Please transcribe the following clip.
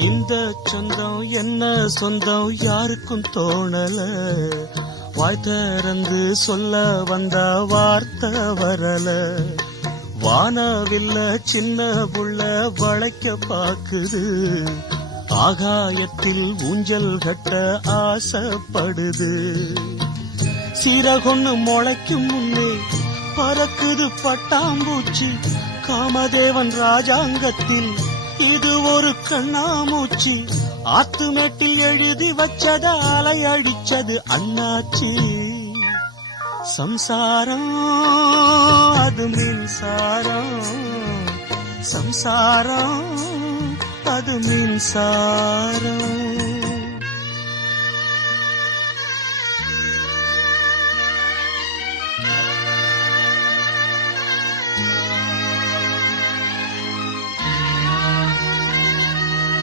இந்த சொந்தம் என்ன சொந்தம் யாருக்கும் தோணல, வாய் திறந்து சொல்ல வந்த வார்த்தை வரல. வானவில்ல சின்ன புள்ள வளைக்க பாக்குது, ஆகாயத்தில் ஊஞ்சல் கட்ட ஆசைப்படுது. சீரகொன்னு முளைக்கும் முன்னே பறக்குது பட்டாம்பூச்சி, காமதேவன் ராஜாங்கத்தில் இது ஒரு கண்ணாமூச்சி. ஆத்துமேட்டில் எழுதி வச்சத அலை அடிச்சது அண்ணாச்சி. சம்சாரம் அது மின்சாரம், சம்சாரம் அது மின்சாரம்.